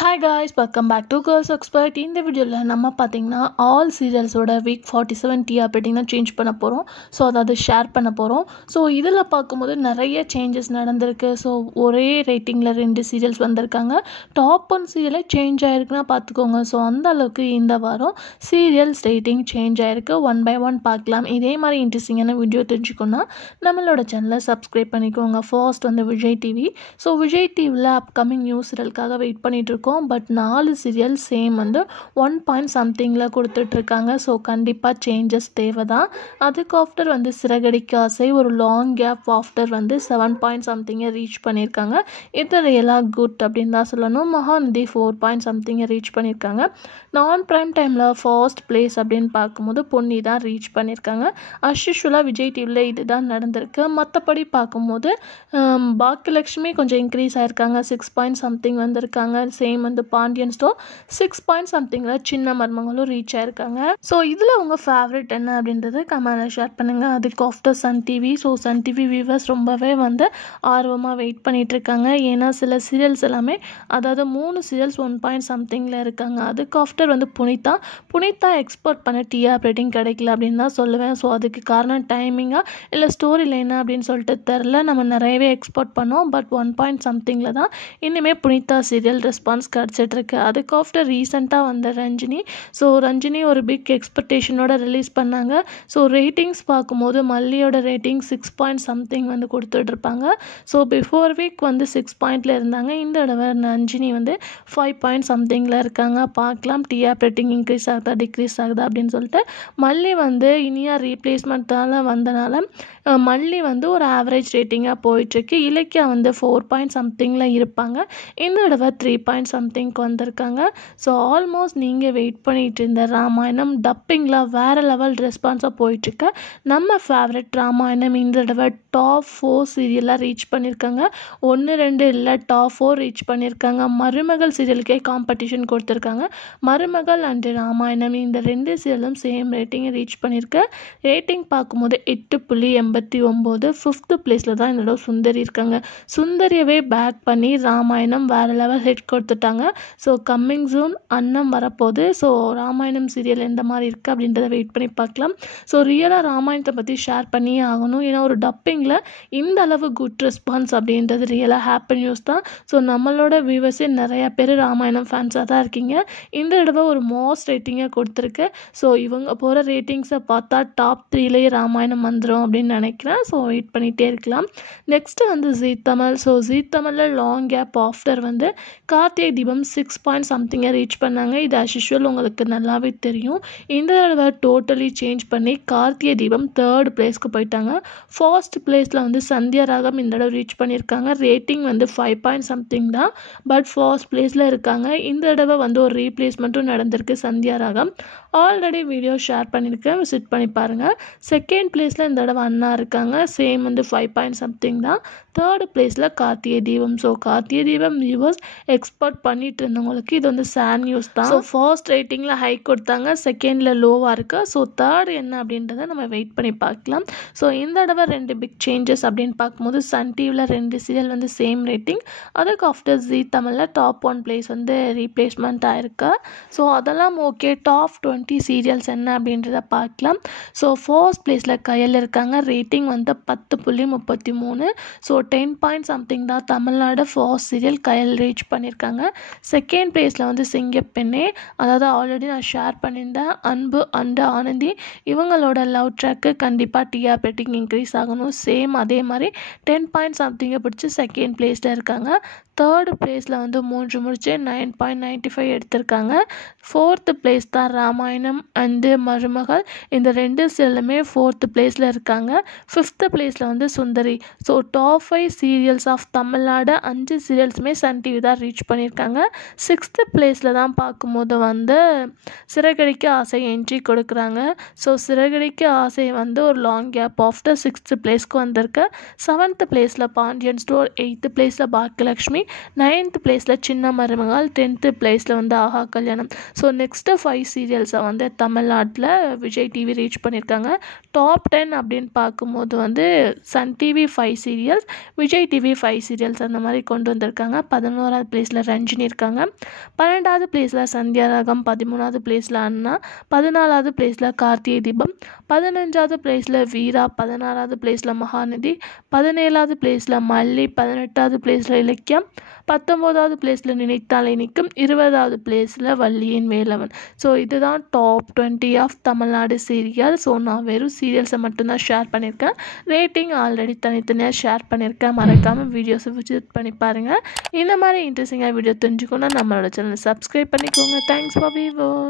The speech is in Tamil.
Hi guys, welcome back to Girls Expert. இந்த வீடியோவில் நம்ம பார்த்தீங்கன்னா ஆல் சீரியல்ஸோட வீக் 47 டிஆர்பி சேஞ்ச் பண்ண போகிறோம். ஸோ அதாவது ஷேர் பண்ண போகிறோம். ஸோ இதில் பார்க்கும்போது நிறைய சேஞ்சஸ் நடந்திருக்கு. ஸோ ஒரே ரேட்டிங்கில் 2 சீரியல்ஸ் வந்திருக்காங்க. டாப் 1 சீரியலே சேஞ்ச் ஆகிருக்குன்னா பார்த்துக்கோங்க. ஸோ அந்த அளவுக்கு இந்த வாரம் சீரியல்ஸ் ரேட்டிங் சேஞ்ச் ஆகிருக்கு. 1 by 1 பார்க்கலாம். இதே மாதிரி இன்ட்ரெஸ்டிங்கான வீடியோ தெரிஞ்சுக்கணுன்னா நம்மளோட சேனலை சப்ஸ்கிரைப் பண்ணிக்கோங்க. ஃபர்ஸ்ட் வந்து விஜய் டிவி. ஸோ விஜய் டிவியில் அப்கமிங் நியூ சீரியலுக்காக வெயிட் பண்ணிட்டு இருக்கோம். பட் 4 சீரியல் சேம் வந்து 1 பாயிண்ட் சம்திங்கில் கொடுத்துட்ருக்காங்க. ஸோ கண்டிப்பாக சேஞ்சஸ் தேவை தான். அதுக்கு ஆஃப்டர் வந்து சிறகடிக்க ஆசை ஒரு லாங் கேப் ஆஃப்டர் வந்து 7 பாயிண்ட் சம்திங்கை ரீச் பண்ணியிருக்காங்க. இது ரியலாக குட் அப்படின்னு தான் சொல்லணும். மகாநதி 4 பாயிண்ட் சம்திங்கை ரீச் பண்ணியிருக்காங்க. நான் ப்ரைம் டைமில் ஃபர்ஸ்ட் பிளேஸ் அப்படின்னு பார்க்கும்போது பொன்னி தான் ரீச் பண்ணியிருக்காங்க. அஷ்யூஷுவலாக விஜய் டிவியில் இதுதான் நடந்திருக்கு. மற்றபடி பார்க்கும்போது பாக்கியலட்சுமி கொஞ்சம் இன்க்ரீஸ் ஆகிருக்காங்க. 6 பாயிண்ட் சம்திங் வந்திருக்காங்க. சேம் வந்து பாண்டியன் ஸ்டோர் 6 பாயிண்ட் சம்திங்கில் சின்ன மருமகளும் ரீச் ஆயிருக்காங்க. ஸோ இதில் உங்கள் ஃபேவரட் என்ன அப்படின்றது கமெண்ட்டில் ஷேர் பண்ணுங்கள். அதுக்கு after Sun TV. So Sun TV viewers ரொம்பவே வந்து ஆர்வமாக வெயிட் பண்ணிகிட்ருக்காங்க. ஏன்னா சில சீரியல்ஸ் எல்லாமே அதாவது 3 சீரியல்ஸ் 1 பாயிண்ட் சம்திங்கில் இருக்காங்க. அதுக்கு ஆஃப்டர் வந்து புனிதா எக்ஸ்போர்ட் பண்ண டிஆர் ரேட்டிங் கிடைக்கல அப்படின்னு தான் சொல்லுவேன். ஸோ அதுக்கு காரணம் டைமிங்காக இல்லை ஸ்டோரி லைனா அப்படின்னு சொல்லிட்டு தெரில. நம்ம நிறையவே எக்ஸ்போர்ட் பண்ணோம். பட் 1 பாயிண்ட் சம்திங்கில் தான் இனிமேல் புனிதா சீரியல் ரெஸ்பான்ஸ் கிடச்சிட்ருக்கு. அதுக்கு ஆஃப்டர் ரீசெண்டாக வந்த ரஞ்சினி. ஸோ ரஞ்சினி ஒரு பிக் எக்ஸ்பெக்டேஷனோட ரிலீஸ் பண்ணாங்க. ஸோ ரேட்டிங்ஸ் பார்க்கும்போது மல்லியோட ரேட்டிங் 6 பாயிண்ட் சம்திங் வந்து கொடுத்துட்ருப்பாங்க. ஸோ பிஃபோர் வீக் வந்து 6 பாயிண்டில் இருந்தாங்க. இந்த தடவை ரஞ்சினி வந்து 5 பாயிண்ட் சம்திங்கில் இருக்காங்க. பார்க்கலாம் டிஆர் ரேட்டிங் இன்க்ரீஸ் ஆகுதா டிக்ரீஸ் ஆகுதா அப்படின்னு சொல்லிட்டு. மல்லி வந்து இனியா ரீப்ளேஸ்மெண்ட்டால் வந்தனால மல்லி வந்து ஒரு ஆவரேஜ் ரேட்டிங்காக போயிட்டுருக்கு. இலக்கியா வந்து 4 பாயிண்ட் சம்திங்கில் இருப்பாங்க. இந்த தடவை 3 பாயிண்ட் சம்திங்க்கு வந்திருக்காங்க. ஸோ ஆல்மோஸ்ட் நீங்கள் வெயிட் பண்ணிகிட்டு இருந்த ராமாயணம் டப்பிங்கில் வேறு லெவல் ரெஸ்பான்ஸாக போயிட்டுருக்கு. நம்ம ஃபேவரட் ராமாயணம் இந்த தடவை டாப் 4 சீரியலாக ரீச் பண்ணியிருக்காங்க. 1 2 இல்லை டாப் 4 ரீச் பண்ணியிருக்காங்க. மருமகள் சீரியலுக்கே காம்படிஷன் கொடுத்துருக்காங்க. மருமகள் அண்ட் ராமாயணம் இந்த 2 சீரியலும் சேம் ரேட்டிங்கை ரீச் பண்ணியிருக்கு. ரேட்டிங் பார்க்கும்போது 8.89. 5th பிளேஸில் தான் என்னோட சுந்தரி இருக்காங்க. சுந்தரியவே பேக் பண்ணி ராமாயணம் வேறு லெவல் ஹிட் கொடுத்துட்டாங்க. ஸோ கம்மிங் ஜூன் அன்னம் வரப்போகுது. ஸோ ராமாயணம் சீரியல் எந்த மாதிரி இருக்குது அப்படின்றத வெயிட் பண்ணி பார்க்கலாம். ஸோ ரியலாக ராமாயணத்தை பற்றி ஷேர் பண்ணியே ஆகணும். ஏன்னா ஒரு டப்பிங்கில் இந்த அளவு குட் ரெஸ்பான்ஸ் அப்படின்றது ரியலாக ஹாப்பி நியூஸ் தான். ஸோ நம்மளோட வியூவர்ஸே நிறையா பேர் ராமாயணம் ஃபேன்ஸாக தான் இருக்கீங்க. இந்த தடவை ஒரு மோஸ்ட் ரேட்டிங்கை கொடுத்துருக்கு. ஸோ இவங்க போகிற ரேட்டிங்ஸை பார்த்தா டாப் 3லேயே ராமாயணம் வந்துடும் அப்படின்னு நினைக்கிறேன். ஸோ வெயிட் பண்ணிகிட்டே இருக்கலாம். நெக்ஸ்ட்டு வந்து ஜீ தமிழ். ஸோ ஜீ தமிழில் லாங் கேப் ஆஃப்டர் வந்து கார்த்திகை தீபம் 6 பாயிண்ட் சம்திங்கை ரீச் பண்ணாங்க. இது அஸ் யூஷுவல் உங்களுக்கு நல்லாவே தெரியும். இந்த தடவை டோட்டலி சேஞ்ச் பண்ணி கார்த்திகை தீபம் 3rd பிளேஸ்க்கு போயிட்டாங்க. ஃபர்ஸ்ட் பிளேஸில் வந்து சந்தியா ராகம் இந்த தடவை ரீச் பண்ணியிருக்காங்க. ரேட்டிங் வந்து 5 பாயிண்ட் சம்திங் தான். பட் ஃபர்ஸ்ட் பிளேஸில் இருக்காங்க. இந்த தடவை வந்து ஒரு ரீப்ளேஸ்மெண்ட்டும் நடந்திருக்கு. சந்தியா ராகம் ஆல்ரெடி வீடியோ ஷேர் பண்ணியிருக்கேன், விசிட் பண்ணி பாருங்கள். செகண்ட் பிளேஸில் இந்த தடவை அண்ணா இருக்காங்க. சேம் வந்து 5 பாயிண்ட் சம்திங் தான். 3rd பிளேஸில் Karthigai Deepam. So Karthigai Deepam viewers expect பண்ணிட்டு இருந்தவங்களுக்கு இது வந்து சேட் நியூஸ் தான். ஸோ ஃபர்ஸ்ட் ரேட்டிங்கில் ஹை கொடுத்தாங்க, செகண்டில் லோவாக இருக்குது. ஸோ 3rd என்ன அப்படின்றத நம்ம வெயிட் பண்ணி பார்க்கலாம். ஸோ இந்த தடவை 2 பிக் சேஞ்சஸ் அப்படின்னு பார்க்கும்போது சன் டிவியில் 2 சீரியல் வந்து சேம் ரேட்டிங். அதுக்கு ஆஃப்டர் ஜீ தமிழில் டாப் 1 பிளேஸ் வந்து ரீப்ளேஸ்மெண்ட் ஆயிருக்கு. ஸோ அதெல்லாம் ஓகே. டாப் 20 சீரியல்ஸ் என்ன அப்படின்றத பார்க்கலாம். ஸோ ஃபர்ஸ்ட் பிளேஸில் கயல் இருக்காங்க. ரேட்டிங் வந்து 10.33. ஸோ 10 பாயிண்ட் சம்திங் தான். தமிழ்நாடு ஃபர்ஸ்ட் சீரியல் கயல் ரீச் பண்ணியிருக்காங்க. செகண்ட் பிளேஸில் வந்து சிங்கப்பெண்ணே, அதாவது ஆல்ரெடி நான் ஷேர் பண்ணியிருந்தேன் அன்பு அண்ட் ஆனந்தி இவங்களோட லவ் ட்ராக்கு கண்டிப்பாக டிஆர் ரேட்டிங் இன்க்ரீஸ் ஆகணும். சேம் அதே மாதிரி 10 பாயிண்ட் சம்திங்கை பிடிச்சி செகண்ட் பிளேஸில் இருக்காங்க. 3rd பிளேஸில் வந்து 3 முடிச்சு 9.95 எடுத்திருக்காங்க. 4th பிளேஸ் தான் ராமாயணம் அண்டு மருமகள். இந்த 2 சீரியலுமே 4th பிளேஸில் இருக்காங்க. 5th பிளேஸில் வந்து Sundari. So top 5 serials of Tamil Nadu 5 சீரியல்ஸுமே சன் டிவி தான் ரீச் பண்ணியிருக்காங்க. 6th பிளேஸில் தான் பார்க்கும்போது வந்து சிறகடிக்க ஆசை என்ட்ரி கொடுக்குறாங்க. ஸோ சிறகடிக்க ஆசை வந்து ஒரு லாங் கேப் ஆஃப்டர் 6th பிளேஸ்க்கு வந்திருக்கு. 7th பிளேஸில் பாண்டியன் ஸ்டோர், 8th பிளேஸில் பாக்கியலட்சுமி, 9th பிளேஸில் சின்ன மருமகள், 10th பிளேஸில் வந்து ஆஹா கல்யாணம். ஸோ நெக்ஸ்ட்டு 5 சீரியல்ஸை வந்து தமிழ்நாட்டில் விஜய் டிவி ரீச் பண்ணியிருக்காங்க. டாப் 10 அப்படின்னு பார்க்கும்போது வந்து Sun TV 5 serials, Vijay TV 5 serials அந்த மாதிரி கொண்டு வந்திருக்காங்க. 11வது பிளேஸில் ரஞ்சினி இருக்காங்க. 12வது பிளேஸில் சந்தியா ராகம். 13வது பிளேஸில் அண்ணா. 14வது பிளேஸில் கார்த்திகை தீபம். 15வது பிளேஸில் வீரா. 16வது பிளேஸில் மகாநதி. 17வது பிளேஸில் மல்லி. 18வது பிளேஸில் இலக்கியம். 19வது பிளேஸில் நினைத்தாலே நிற்கும். 20வது பிளேஸில் வள்ளியின் வேலவன். ஸோ இதுதான் top 20 of Tamil Nadu serial. So நான் வெறும் சீரியல்ஸை மட்டும்தான் ஷேர் பண்ணியிருக்கேன். ரேட்டிங் ஆல்ரெடி தனித்தனியாக ஷேர் பண்ணியிருக்கேன். மறக்காமல் வீடியோஸை விசிட் பண்ணி பாருங்கள். இந்த மாதிரி இன்ட்ரெஸ்டிங்காக வீடியோ தெரிஞ்சுக்கணுன்னா நம்மளோட சேனலை சப்ஸ்கிரைப் பண்ணிக்கோங்க. Thanks for viewer.